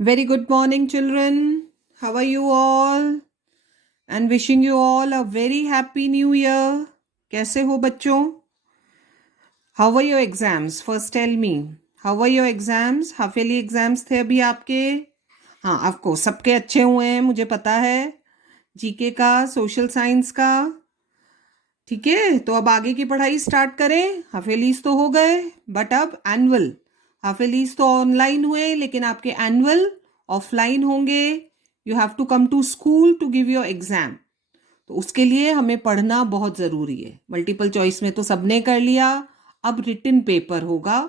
Very good morning, children. How are you all? And wishing you all a very happy new year. कैसे हो बच्चों? How were your exams? First tell me. How were your exams? Half yearly exams थे अभी आपके? हाँ, of course सबके अच्छे हुए हैं, मुझे पता है. जीके का, सोशल साइंस का. ठीक है, तो अब आगे की पढ़ाई स्टार्ट करें. हाफ ईयरलीज तो हो गए, बट अब एनुअल. हाफ ईयरलीज तो ऑनलाइन हुए, लेकिन आपके एनुअल ऑफलाइन होंगे. You have to come to school to give your exam. तो उसके लिए हमें पढ़ना बहुत ज़रूरी है. मल्टीपल चॉइस में तो सबने कर लिया, अब रिटन पेपर होगा,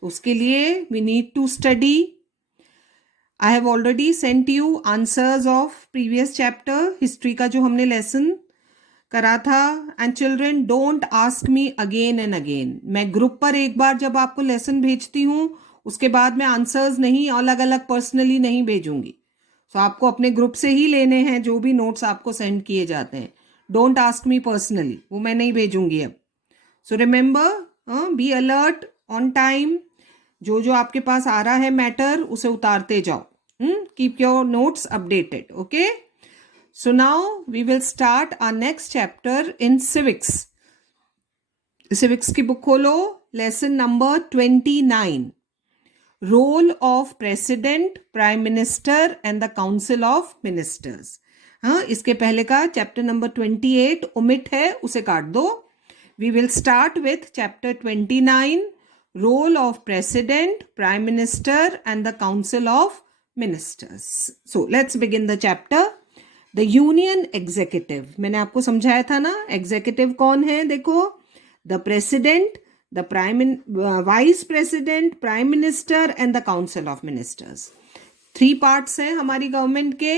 तो उसके लिए we need to study. I have already sent you answers of previous chapter. History का जो हमने लेसन करा था. And children, don't ask me again and again. मैं ग्रुप पर एक बार जब आपको लेसन भेजती हूँ, उसके बाद मैं आंसर्स नहीं अलग अलग पर्सनली नहीं भेजूंगी. सो आपको अपने ग्रुप से ही लेने हैं जो भी नोट्स आपको सेंड किए जाते हैं. डोंट आस्क मी पर्सनली, वो मैं नहीं भेजूंगी अब. So remember, be alert, on time. जो जो आपके पास आ रहा है मैटर, उसे उतारते जाओ. Keep your notes updated. Okay, so now we will start our next chapter in civics. Civics की बुक खोलो. Lesson number 29. Role of President, Prime Minister and the Council of Ministers. हाँ, इसके पहले का chapter number 28 omit है, उसे काट दो. We will start with chapter 29. Role of President, Prime Minister and the Council of Ministers. So let's begin the chapter. The union executive. मैंने आपको समझाया था ना, एग्जीक्यूटिव कौन है. देखो, the president, the vice president, prime minister and the council of ministers. 3 parts हैं हमारी गवर्नमेंट के.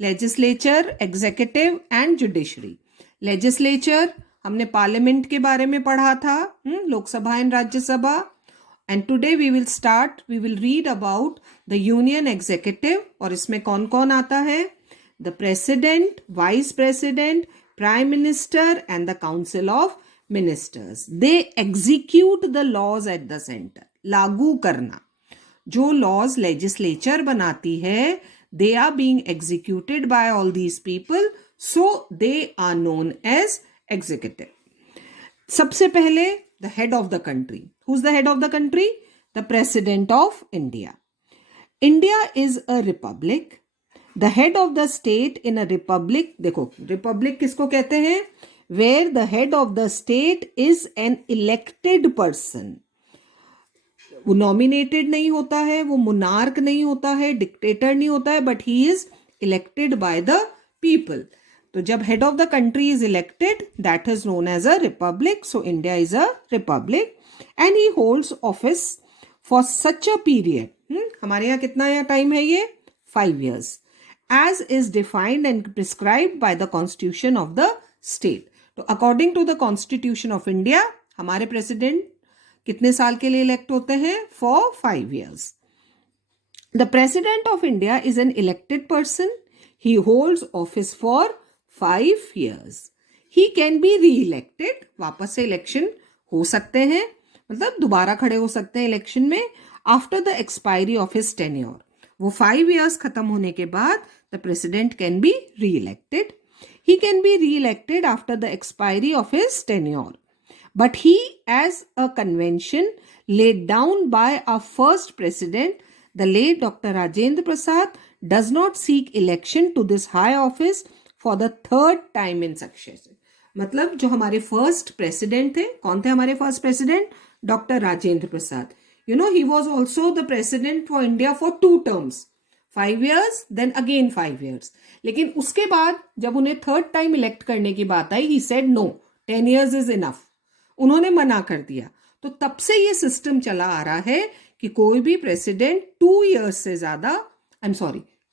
Legislature, executive and judiciary. Legislature हमने पार्लियामेंट के बारे में पढ़ा था, Lok Sabha and Rajya Sabha. And today we will read about the union executive. और इसमें कौन कौन आता है. The President, Vice President, Prime Minister and the Council of Ministers. They execute the laws at the center. लागू करना. जो laws legislature बनाती है, they are being executed by all these people, so they are known as executive. सबसे पहले the head of the country. Who's the head of the country? The President of India. India is a republic. The head of the state in a republic, देखो Republic किसको कहते हैं, where the head of the state is an elected person. वो nominated नहीं होता है, वो monarch नहीं होता है, dictator नहीं होता है, but he is elected by the people. तो जब head of the country is elected, that is known as a republic. So India is a republic and he holds office for such a period. हमारे यहाँ कितना यहाँ time है ये, 5 years. As is defined and prescribed by the constitution of the state. तो according to the constitution of India, हमारे president कितने साल के लिए elect होते हैं, for 5 years. The president of India is an elected person. He holds office for 5 years. He can be re-elected. वापस से election हो सकते हैं, मतलब दोबारा खड़े हो सकते हैं election में, after the expiry of his tenure. वो 5 years खत्म होने के बाद the president can be re-elected. He can be re-elected after the expiry of his tenure. But he, as a convention laid down by our first president, the late Dr. Rajendra Prasad, does not seek election to this high office for the 3rd time in succession. मतलब जो हमारे first president थे, कौन थे हमारे first president? Dr. Rajendra Prasad. You know, he was also the president for India for 2 terms. 5 years, then again 5 years. लेकिन उसके बाद जब उन्हें 3rd time elect करने की बात आई, he said no, 10 years is enough. उन्होंने मना कर दिया. तो तब से ये सिस्टम चला आ रहा है कि कोई भी प्रेसिडेंट 2 years से ज्यादा,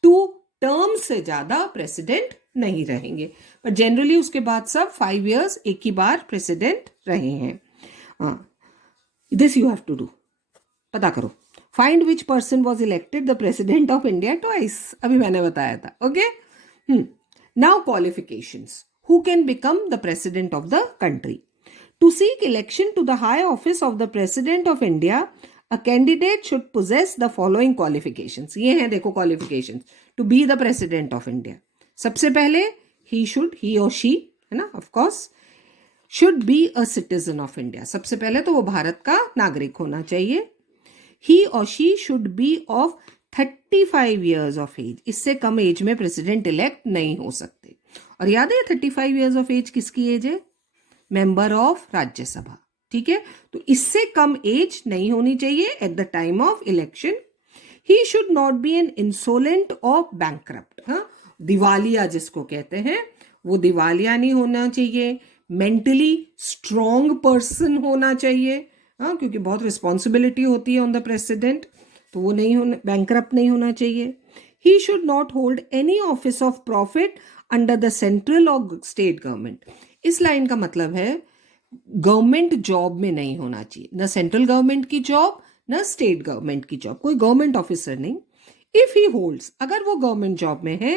2 terms से ज्यादा प्रेसिडेंट नहीं रहेंगे. पर जनरली उसके बाद सब 5 years एक ही बार प्रेसिडेंट रहे हैं. This you have to do. पता करो. Find which person was elected the president of India twice. अभी मैंने बताया था. Okay? Now qualifications. Who can become the president of the country? To seek election to the high office of the president of India, a candidate should possess the following qualifications. ये हैं देखो qualifications to be the president of India. सबसे पहले he और she, है ना, of course, should be a citizen of India. सबसे पहले तो वो भारत का नागरिक होना चाहिए. ही और she should be of 35 years of age. इससे कम एज में प्रेसिडेंट इलेक्ट नहीं हो सकते. और याद है 35 ईयर्स ऑफ एज किसकी एज है? Member of Rajya Sabha. ठीक है, तो इससे कम एज नहीं होनी चाहिए at the time of election. He should not be an insolent और बैंकरप्ट. हाँ, दिवालिया जिसको कहते हैं, वो दिवालिया नहीं होना चाहिए. मेंटली स्ट्रॉन्ग पर्सन होना चाहिए. हाँ, क्योंकि बहुत रिस्पॉन्सिबिलिटी होती है ऑन द प्रेसिडेंट, तो वो नहीं होना, बैंकरप्ट नहीं होना चाहिए. ही should not hold any office of profit under the central और स्टेट गवर्नमेंट. इस लाइन का मतलब है गवर्नमेंट जॉब में नहीं होना चाहिए, न सेंट्रल गवर्नमेंट की जॉब न स्टेट गवर्नमेंट की जॉब, कोई गवर्नमेंट ऑफिसर नहीं. इफ ही होल्ड्स, अगर वो गवर्नमेंट जॉब में है,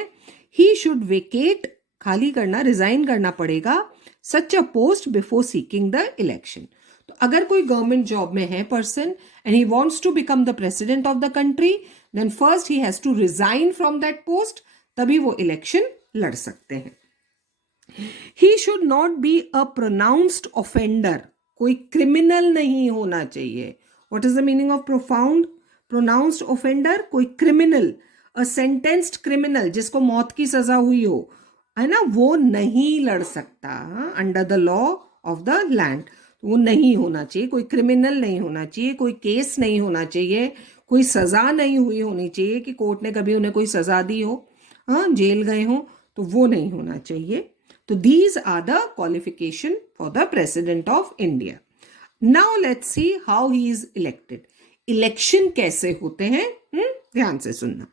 ही शुड वेकेट, खाली करना, रिजाइन करना पड़ेगा, such a post before seeking the election. तो अगर कोई गवर्नमेंट जॉब में है person and he wants to become the president of the country, then first he has to resign from that post, तभी वो इलेक्शन लड़ सकते हैं. He should not be a pronounced offender. कोई क्रिमिनल नहीं होना चाहिए. What is the meaning of pronounced offender? कोई क्रिमिनल, अ सेंटेंस्ड क्रिमिनल, जिसको मौत की सजा हुई हो, है ना, वो नहीं लड़ सकता under the law of the land. वो नहीं होना चाहिए. कोई क्रिमिनल नहीं होना चाहिए, कोई केस नहीं होना चाहिए, कोई सजा नहीं हुई होनी चाहिए कि कोर्ट ने कभी उन्हें कोई सजा दी हो, हाँ, जेल गए हो, तो वो नहीं होना चाहिए. तो these are the qualification for the president of India. Now let's see how he is elected. Election कैसे होते हैं? ध्यान से सुनना.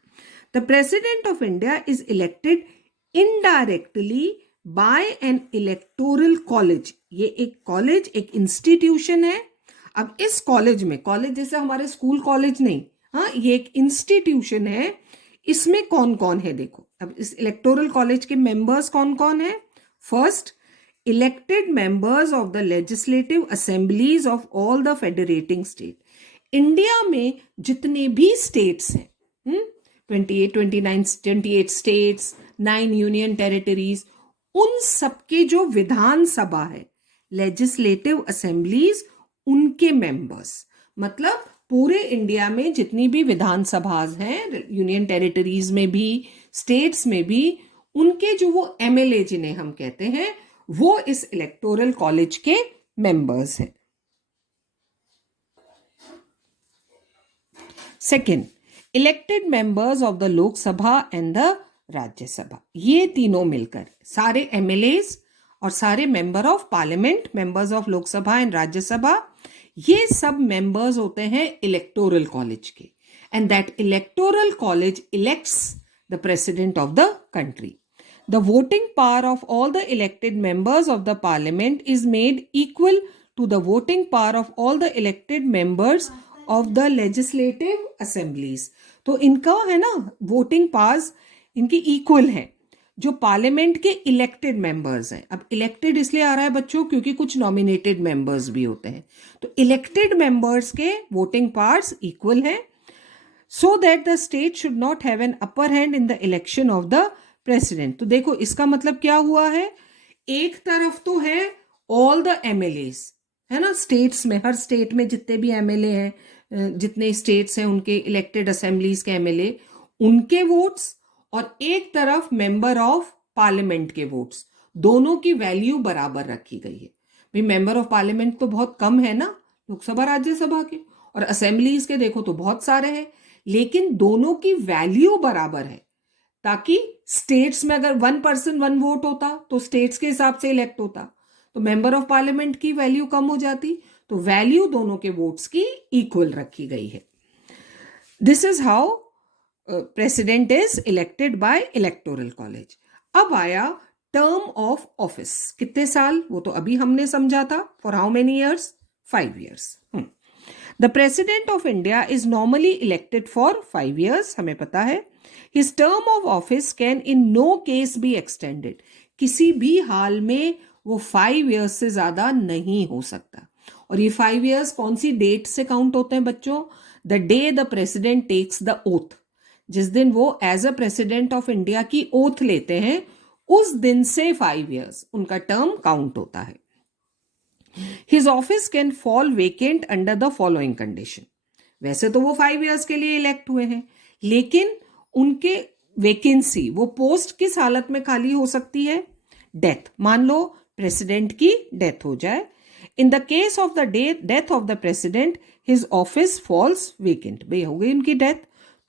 The president of India is elected indirectly by an electoral college. ये एक कॉलेज, एक इंस्टीट्यूशन है. अब इस कॉलेज में, कॉलेज जैसे हमारे स्कूल कॉलेज नहीं, हाँ, ये एक इंस्टीट्यूशन है. इसमें कौन कौन है देखो. अब इस इलेक्टोरल कॉलेज के मेंबर्स कौन कौन है? First, elected members of the legislative assemblies of all the federating state. India में जितने भी स्टेट्स हैं, 28 स्टेट्स, 9 यूनियन टेरिटरीज, उन सबके जो विधानसभा है, लेजिस्लेटिव असेंबलीज, उनके मेंबर्स. मतलब पूरे इंडिया में जितनी भी विधानसभा हैं, यूनियन टेरिटरीज में भी, स्टेट्स में भी, उनके जो वो एमएलए जिन्हें हम कहते हैं, वो इस इलेक्टोरल कॉलेज के मेंबर्स हैं. Second, elected members of the Lok Sabha and the Rajya Sabha. ये तीनों मिलकर सारे एमएलएस और सारे member of parliament, members of Lok Sabha and Rajya Sabha, ये सब मेंबर्स होते हैं इलेक्टोरल कॉलेज के. And that electoral college elects the president of the country. The voting power of all the elected members of the parliament is made equal to the voting power of all the elected members of the legislative assemblies. तो इनका है ना voting powers इनकी equal है जो parliament के elected members हैं. अब इलेक्टेड इसलिए आ रहा है बच्चों क्योंकि कुछ नॉमिनेटेड मेंबर्स भी होते हैं. तो इलेक्टेड मेंबर्स के वोटिंग पावर्स इक्वल हैं, so that the state should not have an upper hand in the election of the president. तो देखो इसका मतलब क्या हुआ है. एक तरफ तो है all the MLAs, है ना, स्टेट्स में, हर स्टेट में जितने भी एमएलए हैं, जितने स्टेट्स हैं उनके इलेक्टेड असेंबलीज के एमएलए, उनके वोट्स, और एक तरफ मेंबर ऑफ पार्लियामेंट के वोट्स, दोनों की वैल्यू बराबर रखी गई है. भाई मेंबर ऑफ पार्लियामेंट तो बहुत कम है ना लोकसभा राज्यसभा के, और असेंबलीज के देखो तो बहुत सारे हैं, लेकिन दोनों की वैल्यू बराबर है, ताकि स्टेट्स में अगर 1 पर्सन 1 वोट होता तो स्टेट्स के हिसाब से इलेक्ट होता, तो मेंबर ऑफ पार्लियामेंट की वैल्यू कम हो जाती. तो वैल्यू दोनों के वोट्स की इक्वल रखी गई है. This is how president is elected by electoral college. अब आया टर्म ऑफ ऑफिस. कितने साल, वो तो अभी हमने समझा था. For how many years? 5 years. The President of India is normally elected for 5 years, हमें पता है. His term of office can in no case be extended. किसी भी हाल में वो 5 years से ज़्यादा नहीं हो सकता. और ये 5 years कौन सी डेट से काउंट होते हैं बच्चों? The day the president takes the oath, जिस दिन वो as a president of India की ओथ लेते हैं, उस दिन से 5 years उनका टर्म काउंट होता है. His office can fall vacant under the following condition. वैसे तो वो 5 years के लिए इलेक्ट हुए हैं, लेकिन उनके वैकेंसी, वो पोस्ट किस हालत में खाली हो सकती है? डेथ. मान लो प्रेसिडेंट की डेथ हो जाए. In the case of the death of the president his office falls vacant. भाई हो गई उनकी डेथ,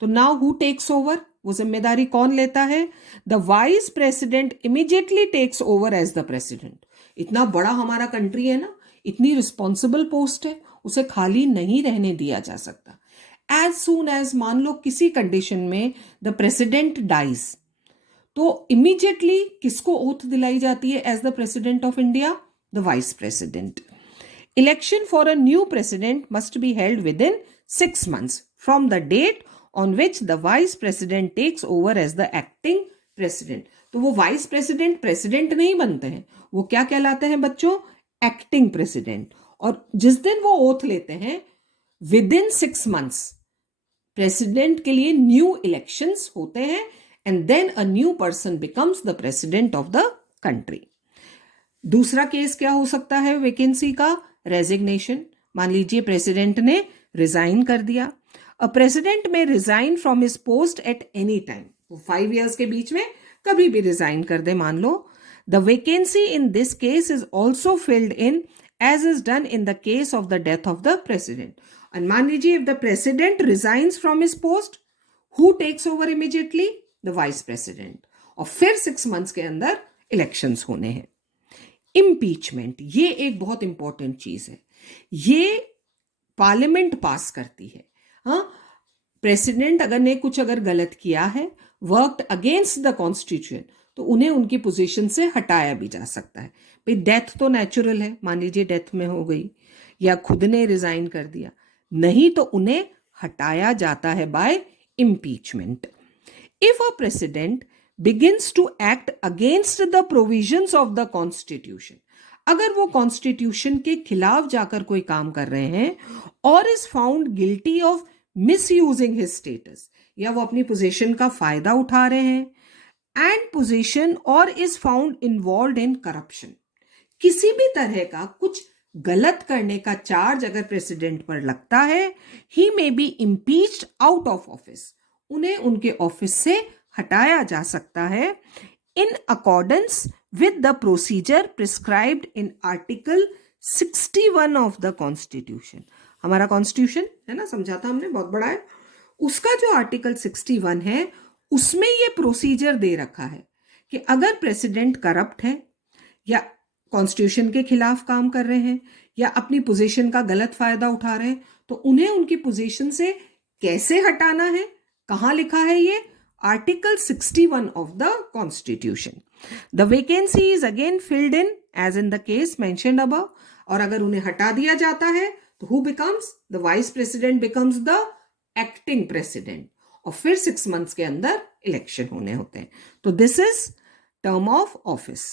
तो नाउ हु टेक्स ओवर? वो जिम्मेदारी कौन लेता है? The vice president immediately takes over as the president. इतना बड़ा हमारा कंट्री है ना, इतनी रिस्पॉन्सिबल पोस्ट है, उसे खाली नहीं रहने दिया जा सकता. एज सून एज मान लो किसी कंडीशन में द प्रेसिडेंट डाइज, तो इमीडिएटली किसको ओथ दिलाई जाती है as the president of India? The vice president. Election for a new president must be held within 6 months from the date on which the vice president takes over as the acting president. तो वो vice president president नहीं बनते हैं, वो क्या कहलाते हैं बच्चों? Acting president. और जिस दिन वो ओथ लेते हैं, विद इन 6 months प्रेसिडेंट के लिए न्यू इलेक्शंस होते हैं, and then a new person becomes the president of the country. दूसरा केस क्या हो सकता है वैकेंसी का? रेजिग्नेशन. मान लीजिए प्रेसिडेंट ने रिजाइन कर दिया. अ प्रेसिडेंट में resign from his post at any time. वो 5 years के बीच में कभी भी रिजाइन कर दे मान लो. The vacancy in this case is also filled in as is done in the case of the death of the president. और मान लीजिए if the president resigns from his post, who takes over immediately? The vice president. और फिर 6 months के अंदर elections होने हैं. Impeachment, ये एक बहुत इंपॉर्टेंट चीज है. ये पार्लियामेंट पास करती है. हाँ, प्रेसिडेंट अगर गलत किया है, वर्कड अगेंस्ट द कॉन्स्टिट्यूशन, तो उन्हें उनकी पोजीशन से हटाया भी जा सकता है. भाई डेथ तो नेचुरल है, मान लीजिए डेथ में हो गई या खुद ने रिजाइन कर दिया, नहीं तो उन्हें हटाया जाता है by impeachment. If a president begins to act against the provisions of the constitution, अगर वो कॉन्स्टिट्यूशन के खिलाफ जाकर कोई काम कर रहे हैं, और is found guilty of misusing his status, या वो अपनी पोजीशन का फायदा उठा रहे हैं, एंड पोजीशन, और is found involve in corruption, किसी भी तरह का कुछ गलत करने का चार्ज अगर प्रेसिडेंट पर लगता है, he may be impeached out of office, उन्हें उनके ऑफिस से हटाया जा सकता है in accordance with the procedure prescribed in article 61 of the constitution. हमारा कॉन्स्टिट्यूशन है ना, समझा था हमने, बहुत बड़ा है. उसका जो आर्टिकल 61 है, उसमें ये प्रोसीजर दे रखा है कि अगर प्रेसिडेंट करप्ट है, या कॉन्स्टिट्यूशन के खिलाफ काम कर रहे हैं, या अपनी पोजीशन का गलत फायदा उठा रहे हैं, तो उन्हें उनकी पोजीशन से कैसे हटाना है. कहां लिखा है ये? Article 61 of the Constitution. The vacancy is again filled in as in the case mentioned above. और अगर उन्हें हटा दिया जाता है, तो who becomes? The vice president becomes the acting president. और फिर 6 months के अंदर इलेक्शन होने होते हैं. तो this is term of office.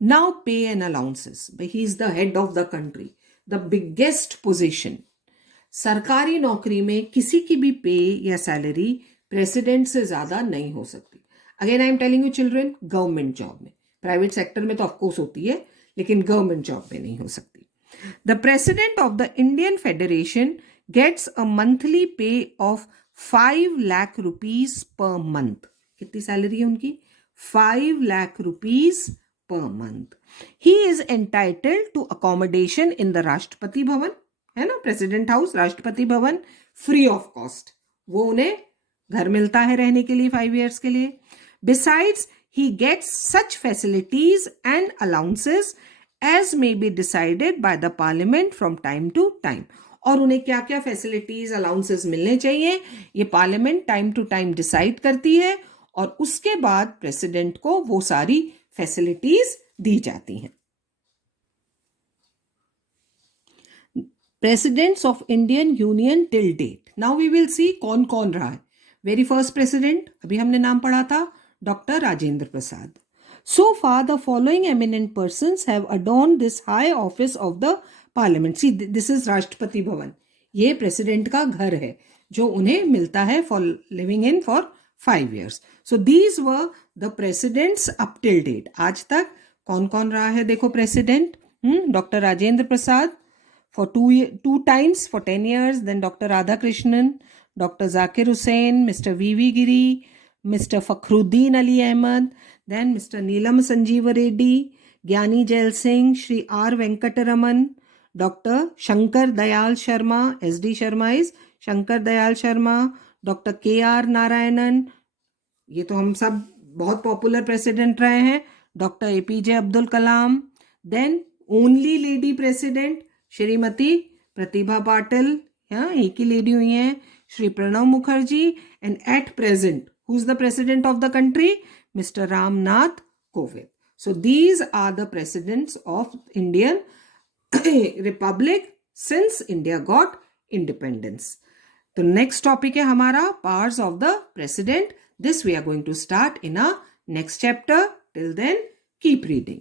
Now pay and allowances. He is the head of the country. The biggest position. सरकारी नौकरी में किसी की भी पे या सैलरी प्रेसिडेंट से ज्यादा नहीं हो सकती. Again I am telling you children, government job में, प्राइवेट सेक्टर में तो ऑफकोर्स होती है, लेकिन गवर्नमेंट जॉब में नहीं हो सकती. The president of the Indian federation gets a monthly pay of 5 lakh rupees per month. कितनी सैलरी है उनकी? 5 lakh rupees per month. He is entitled to accommodation in the Rashtrapati Bhavan, है ना, president house, Rashtrapati Bhavan, free of cost. वो उन्हें घर मिलता है रहने के लिए 5 years के लिए. Besides he gets such facilities and allowances as may be decided by the parliament from time to time. और उन्हें क्या क्या फैसिलिटीज अलाउंसेस मिलने चाहिए, ये parliament time to time decide करती है, और उसके बाद प्रेसिडेंट को वो सारी फैसिलिटीज दी जाती हैं. Presidents of Indian union till date. Now we will see कौन कौन रहा है. वेरी फर्स्ट प्रेसिडेंट, अभी हमने नाम पढ़ा था, doctor Rajendra Prasad. So far the following eminent persons have adorned this high office of the parliament. See this is Rashtrapati Bhavan, ये प्रेसिडेंट का घर है. जो उन्हें मिलता है for living in for 5 years. So these were the presidents up till date. आज तक कौन कौन रहा है देखो president. Doctor Rajendra Prasad for two times for 10 years, then Dr. Radhakrishnan, Dr. Zakir Hussain, Mr. V.V. Giri, Mr. Fakhruddin Ali Ahmad, then Mr. Neelam Sanjeeva Reddy, Gyani Jail Singh, Shri R. Venkataraman, Dr. Shankar Dayal Sharma, S.D. Sharma is Shankar Dayal Sharma, Dr. K.R. Narayanan, ये तो हम सब बहुत popular president रहे हैं. Doctor APJ Abdul Kalam. Then only lady president Shrimati Pratibha Patil, एक ही lady हुई हैं. Shri Pranab Mukherjee. And at present who is the president of the country? Mister Ramnath Kovind. So these are the presidents of Indian republic since India got independence. तो next topic है हमारा powers of the president. This we are going to start in our next chapter. Till then, keep reading.